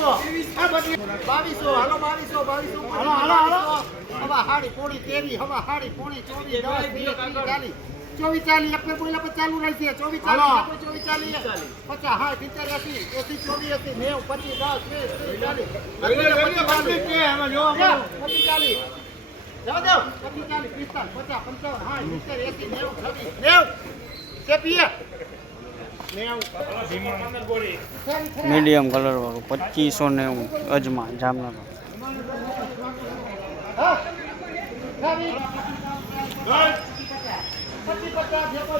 બાવીસો. બાવીસો. હાલો બાવીસો બાવીસો હાલો હાલો હાલો. હવા હાડી પોણી તેરી હવા હાડી ચોવીસ ચોવીસ બોલા ચાલુ રહેશે. ચોવીસ ચાલી ચોવીસ ચાલી પચાસ હા સિત્તેર એસી એસી ચોવીસ એસી નેવ પચીસ દસ વીસ ત્રીસ ચાલીસ. પચીસ ચાલીસ. જવા દો. પચીસ ચાલીસ પિસ્તાલીસ પચાસ પંચાવન હા સિત્તેર એસી નેવ છવ્વીસ. નેવ. કે પીએ? મીડિયમ કલર વાળું પચીસો નેવું અજમા જામનગર. હા વિજયભાઈ. હાલો સત્યાવીસો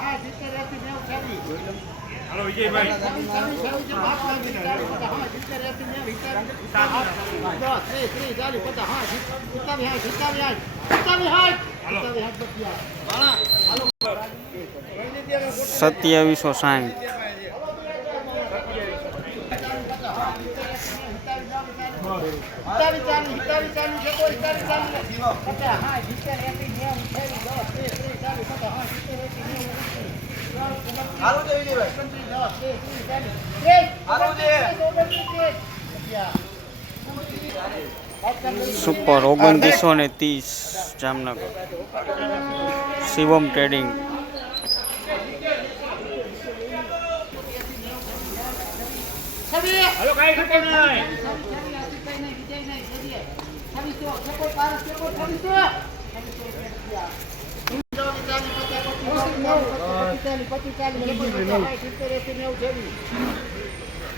સાઠ હિતાવી ચાલી હિતાવી ચાલી છે કોઈ હિતાવી ચાલી પચાસ હા સિત્તેર એસી નેવું છવ્વીસ દસ ત્રીસ ત્રીસ ચાલીસ પચાસ હા સિત્તેર એસી નેવું હાલો સાહીઠ. સુપર ઓગણત્રીસો ને ત્રીસ જામનગર. શિવમ ટ્રેડિંગ હાલો કાંઈ ખબર નહીં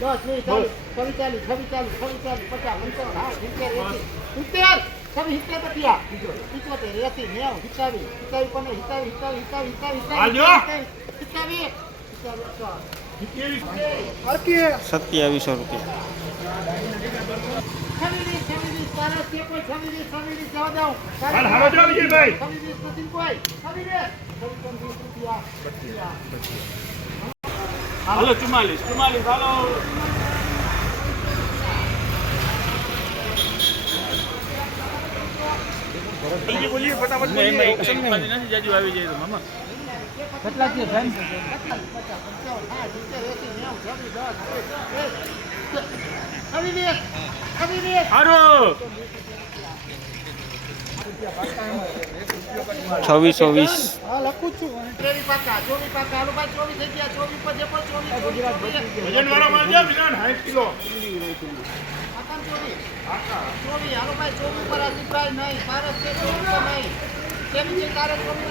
દસ વીસ ચાલીસ છવ્વીસ ચાલીસ છવ્વીસ ચાલીસ પચાસ પંચાવન હા સિત્તેર એસી સિત્તેર છવ્વીસ સિત્તેર પટિયા સિત્તોતેર એસી નેવું સિત્તાવીસ સિત્તાવીસ પંદર સિત્તાવીસ સિત્તાવીસ સિત્તાવીસ સિત્તાવીસ હાલજો. સિત્તાવીસ સિત્તાવીસ સત્યાવીસો રૂપિયા. હાલ ચુમ્માલીસ ચુમ્માલીસ હાલો. બોલીએ ફટાફટ નથી જાજુ આવી જાય તો મામા. સિત્તેર એસી નેવું છવ્વીસ દસ છવ્વીસ છવ્વીસ હારો છવ્વીસો વીસ. હા લખું છું ત્રેવીસ પાકા ચોવીસ પાકા ચોવીસ થઈ ગયા ચોવીસ પર જે પણ ચોવીસ ચોવીસ વજન વાળા માં છે મિલાન 60 કિલો ચોવીસ ચોવીસ હાલો ભાઈ ચોવીસ પર આસિફભાઈ નહીં ભારત છે ચોવીસ પર નહીં કેમ છે તારે ચોવીસ